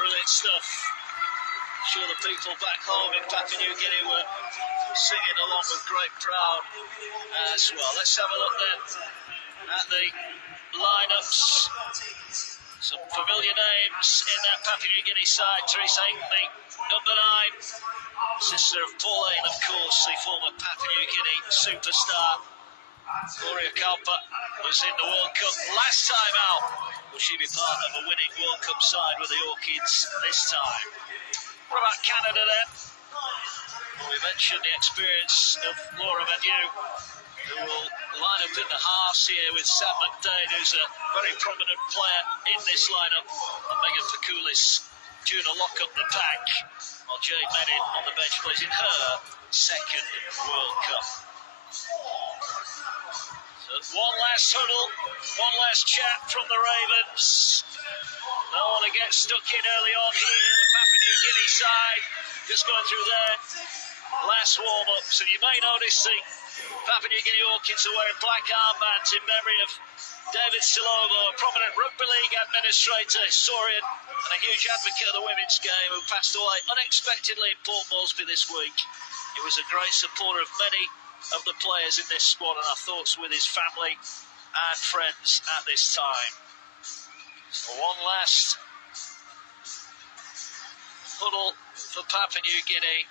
Brilliant stuff. I'm sure the people back home in Papua New Guinea were singing along with great pride as well. Let's have a look then at the lineups. Some familiar names in that Papua New Guinea side. Teresa Hinckley, number 9, sister of Pauline, of course, the former Papua New Guinea superstar. Gloria Kalpa was in the World Cup last time out. Will she be part of a winning World Cup side with the Orchids this time? What about Canada then? Well, we mentioned the experience of Laura Menu, who will line up in the halves here with Sam McDade, who's a very prominent player in this lineup, and Megan Pakoulis due to lock up the pack, while Jade Menin on the bench plays in her second World Cup. So one last huddle, one last chat from the Ravens. Don't want to get stuck in early on here. The Papua New Guinea side just going through their last warm-ups, and you may notice the Papua New Guinea Orchids are wearing black armbands in memory of David Silovo, a prominent rugby league administrator, historian, and a huge advocate of the women's game, who passed away unexpectedly in Port Moresby this week. He was a great supporter of many of the players in this squad, and our thoughts with his family and friends at this time. So one last huddle for Papua New Guinea.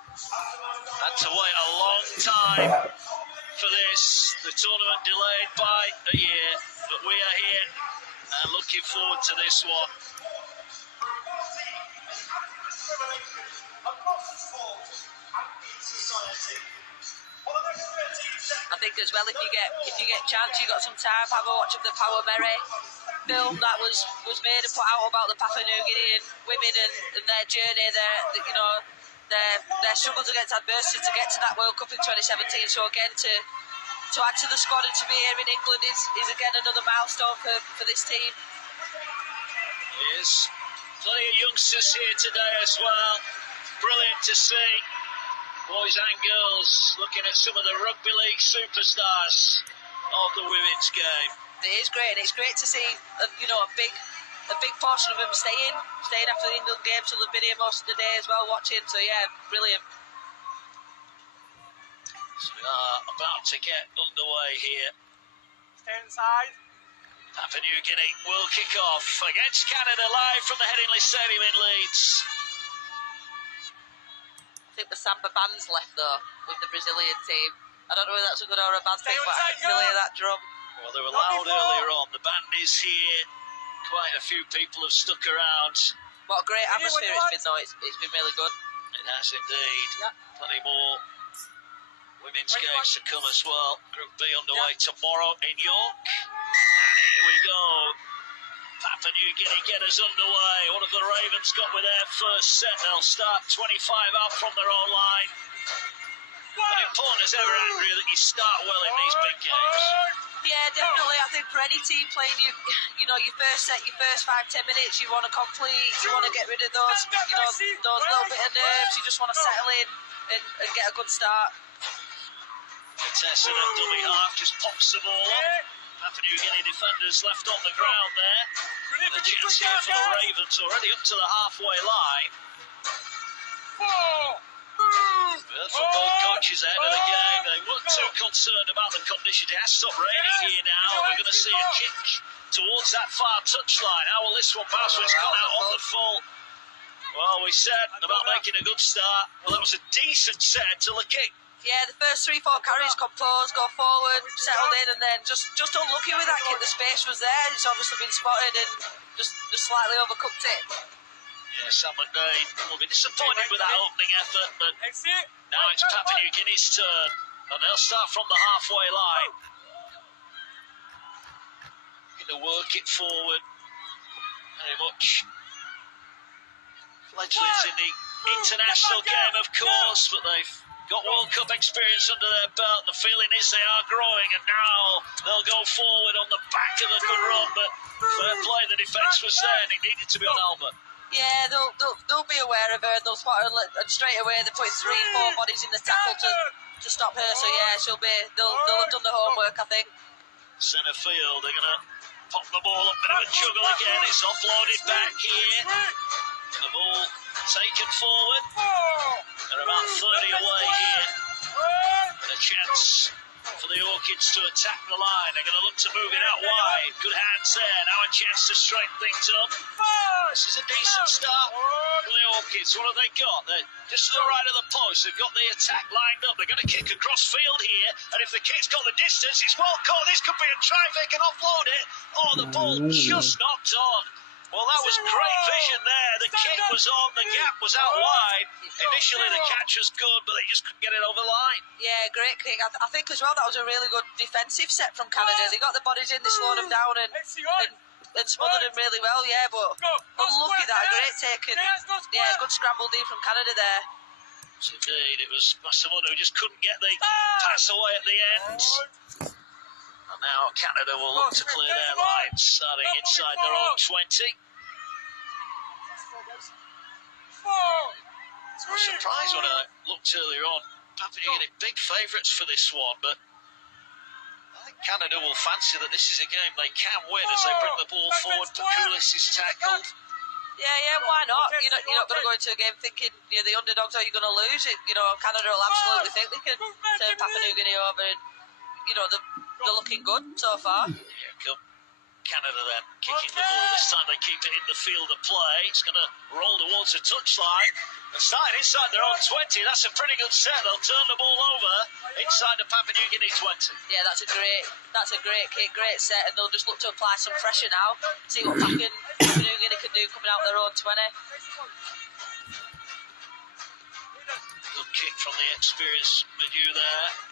Had to wait a long time for this. The tournament delayed by a year, but we are here and looking forward to this one. I think as well, if you get chance, you got some time, have a watch of the Power Mary film that was made and put out about the Papua New Guinean women and their journey, their struggles against adversity to get to that World Cup in 2017. So again, to add to the squad and to be here in England is again another milestone for this team. Yes, plenty of youngsters here today as well. Brilliant to see. Boys and girls looking at some of the rugby league superstars of the women's game. It is great, and it's great to see a big portion of them staying after the England game, so they've been here most of the day as well watching. So yeah, brilliant. So we are about to get underway here. Stay inside. Papua New Guinea will kick off against Canada live from the Headingley Stadium in Leeds. I think the Samba band's left though with the Brazilian team. I don't know whether that's a good or a bad thing, but I can still hear that drum. Well, they were loud earlier on. The band is here. Quite a few people have stuck around. What a great atmosphere it's been though. It's been really good. It has indeed. Yep. Plenty more women's games to come as well. Group B underway tomorrow in York. And here we go. Papua New Guinea get us underway. What have the Ravens got with their first set? They'll start 25 out from their own line. But important as ever, Andrea, that you start well in these big games. Yeah, definitely. I think for any team playing, you know, your first set, your first 5-10 minutes, you want to complete. You want to get rid of those little bit of nerves. You just want to settle in and get a good start. Contested at dummy half, just pops the ball up. Papua New Guinea defenders left on the ground there. And a chance here for the Ravens, already up to the halfway line. For both coaches ahead of the game, they weren't too concerned about the conditions. It has stopped raining here now, and we're going to see a kick towards that far touchline. How will this one bounce? It's gone out on the full. Well, we said about making a good start. Well, that was a decent set till the kick. Yeah, the first 3-4 carries, composed, go forward, settled in, and then just unlucky with that kick. The space was there. It's obviously been spotted and just slightly overcooked it. Yeah, Sam McDade will be disappointed with that opening effort, but now it's Papua New Guinea's turn, and they'll start from the halfway line. Going to work it forward very much. Fledglings in the international game, of course, but they've got World Cup experience under their belt. The feeling is they are growing, and now they'll go forward on the back of a good run, but fair play, the defence was there, and it needed to be on Albert. Yeah, they'll be aware of her, and they'll spot her, and straight away they put 3-4 bodies in the tackle to stop her. So yeah, they'll have done the homework, I think. Centre field, they're going to pop the ball up, bit of a juggle again. It's offloaded back here. And the ball taken forward. They're about 30 away here. And a chance for the Orchids to attack the line. They're going to look to move it out wide. Good hands there. Now a chance to straighten things up. This is a decent start for the Orchids. What have they got? They're just to the right of the post. They've got the attack lined up. They're going to kick across field here. And if the kick's got the distance, it's well caught. This could be a try if they can offload it. Oh, the ball just knocked on. Well, that was great vision there. The kick was on, the gap was out wide. Initially, the catch was good, but they just couldn't get it over the line. Yeah, great kick. I think as well that was a really good defensive set from Canada. They got the bodies in, they slowed them down and smothered them really well, yeah, but unlucky that. A great take and, yeah, good scramble D from Canada there. So indeed, it was someone who just couldn't get the pass away at the end. And now Canada will look to clear their lines, starting inside their own 20. I was surprised when I looked earlier on. Papua New Guinea, big favourites for this one, but I think Canada will fancy that this is a game they can win as they bring the ball forward. Pakulis is tackled. Yeah, why not? You're not going to go into a game thinking you're the underdogs or you're going to lose it. Canada will absolutely think they can turn Papua New Guinea over and, they're looking good so far. Here come Canada then, kicking the ball. This time they keep it in the field of play. It's going to roll towards the touchline. And starting inside their own 20, that's a pretty good set. They'll turn the ball over inside the Papua New Guinea 20. Yeah, that's a great kick, great set, and they'll just look to apply some pressure now. See what Papua New Guinea can do coming out their own 20. Good kick from the experienced Madu there.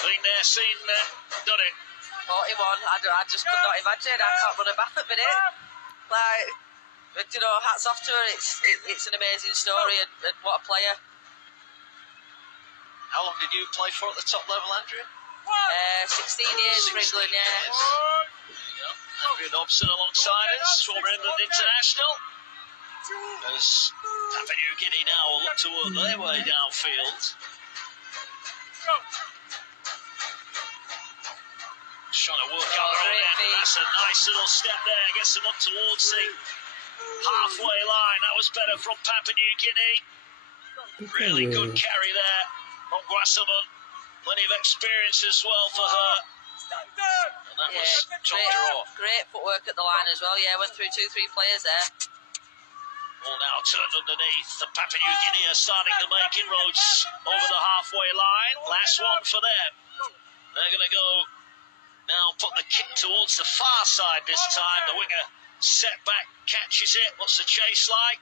Been there, seen there, done it. 41, I just could not imagine. I can't run a bath at minute. Hats off to her. It's an amazing story, and what a player. How long did you play for at the top level, Andrea? 16 years for England, yeah. There you go. Andrea Dobson alongside us, former England international. As Papua New Guinea now will look to work their way downfield. Trying to work out their own end. That's a nice little step there. Gets them up towards the halfway line. That was better from Papua New Guinea. Really good carry there from Guasamun. Plenty of experience as well for her. And that was top draw. Great footwork at the line as well. Yeah, went through 2-3 players there. Ball now turned underneath. The Papua New Guinea are starting to make inroads over the halfway line. Last one for them. They're going to go now, put the kick towards the far side this time. The winger set back, catches it. What's the chase like?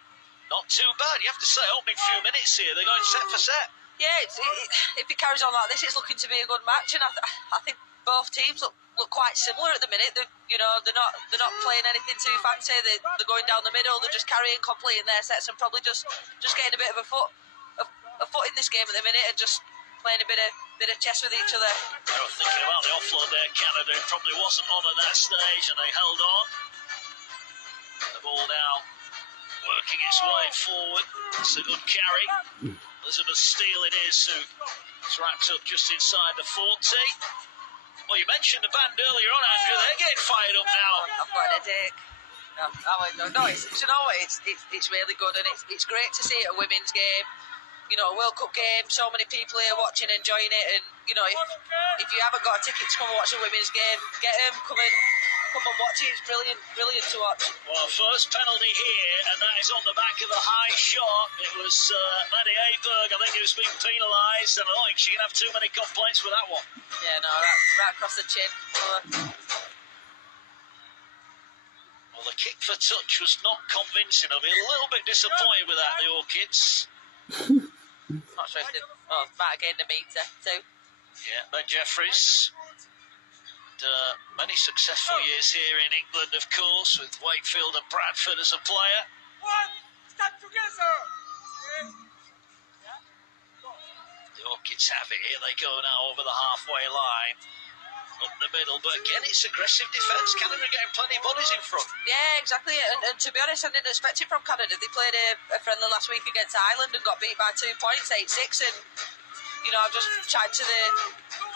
Not too bad. You have to say, opening few minutes here. They're going set for set. Yeah, if it carries on like this, it's looking to be a good match. And I think both teams look quite similar at the minute. They're not playing anything too fancy. They're going down the middle. They're just carrying, completing their sets, and probably just getting a bit of a foot in this game at the minute, and just playing a bit of chess with each other. They were thinking about the offload there, Canada. It probably wasn't on at that stage, and they held on. The ball now working its way forward. It's a good carry. Elizabeth Steele it is, who is wrapped up just inside the 40. Well, you mentioned the band earlier on, Andrew. They're getting fired up now. I've got a headache. No, it's really good, and it's great to see it at a women's game. A World Cup game, so many people here watching, enjoying it, and if you haven't got a ticket to come and watch a women's game, get them, come and watch it. It's brilliant to watch. Well, first penalty here, and that is on the back of a high shot. It was Maddie Aberg, I think, who's been penalised, and I don't think she can have too many complaints with that one. Yeah, no, right across the chin. Well, the kick for touch was not convincing. I'll be a little bit disappointed with that, the Orchids. Not sure if they might have gained a metre too. Yeah, Ben Jeffries. Many successful years here in England, of course, with Wakefield and Bradford as a player. Stand together. The Orchids have it. Here they go now over the halfway line. Up the middle, but again, it's aggressive defence. Canada getting plenty of bodies in front. Yeah, exactly. And to be honest, I didn't expect it from Canada. They played a friendly last week against Ireland and got beat by 2 points, 8-6. And I've just chatted to the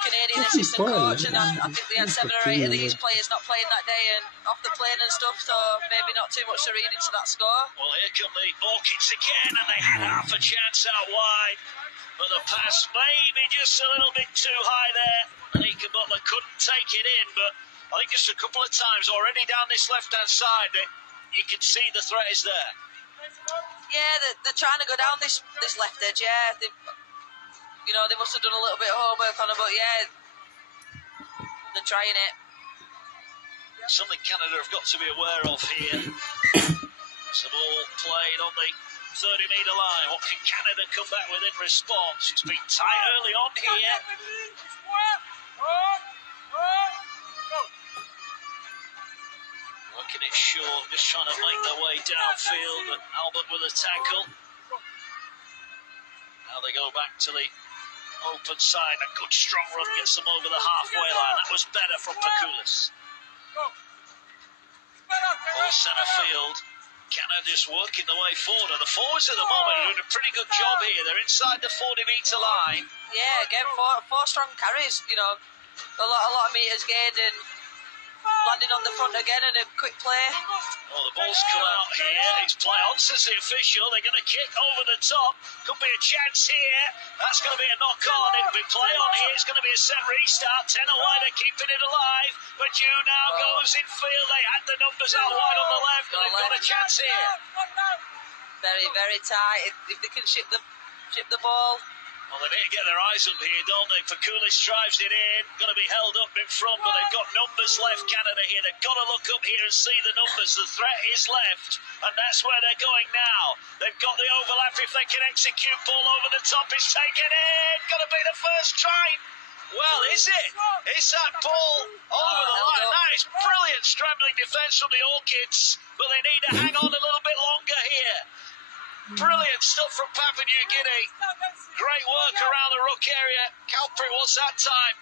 Canadian assistant coach, and I think they had 7 or 8 of these players not playing that day and off the plane and stuff, so maybe not too much to read into that score. Well, here come the Orchids again, and they had half a chance out wide, but the pass maybe just a little bit too high there, and Ika Butler couldn't take it in, but I think just a couple of times already down this left-hand side, you can see the threat is there. Yeah, they're trying to go down this left edge, yeah. They must have done a little bit of homework on it, but yeah, they're trying it. Something Canada have got to be aware of here. It's a ball played on the 30-metre line. What can Canada come back with in response? It's been tight early on here. Working it short, just trying to make their way downfield, but Albert with a tackle. Now they go back to the open side. A good strong run gets them over the halfway line. That was better from Pakulis. All centre field. Canada's working the way forward, and the forwards at the moment are doing a pretty good job here. They're inside the 40-metre line. Yeah, again, four strong carries. A lot of metres gained and landing on the front again and a quick play. Oh, the ball's come out here. It's play on, says the official. They're going to kick over the top. Could be a chance here. That's going to be a knock-on. It'll be play on here. It's going to be a set restart. 10 wide. They're keeping it alive. But you now goes in field. They had the numbers out wide on the left, and they've got a chance here. Very, very tight. If they can ship the ball. Well, they need to get their eyes up here, don't they? Pakulis drives it in, going to be held up in front, but they've got numbers left, Canada, here. They've got to look up here and see the numbers. The threat is left, and that's where they're going now. They've got the overlap. If they can execute, ball over the top is taken in. Going to be the first try. Well, is it? Is that ball over the line? That is brilliant scrambling defence from the Orchids, but they need to hang on a little bit longer here. Brilliant stuff from Papua New Guinea. Great work around the ruck area. Calpri was that time.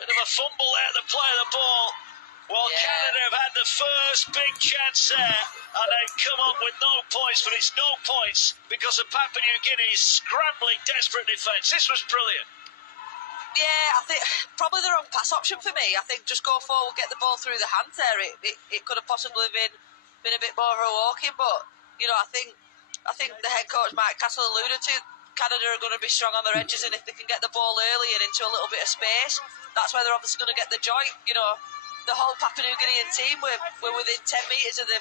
Bit of a fumble there at the play of the ball. Well, yeah. Canada have had the first big chance there, and they've come up with no points, but it's no points because of Papua New Guinea's scrambling, desperate defence. This was brilliant. Yeah, I think probably the wrong pass option for me. I think just go forward, get the ball through the hands there. It could have possibly been a bit more walking, but I think the head coach Mike Castle alluded to Canada are going to be strong on their edges, and if they can get the ball early and into a little bit of space, that's where they're obviously going to get the joy. The whole Papua New Guinean team were within 10 metres of the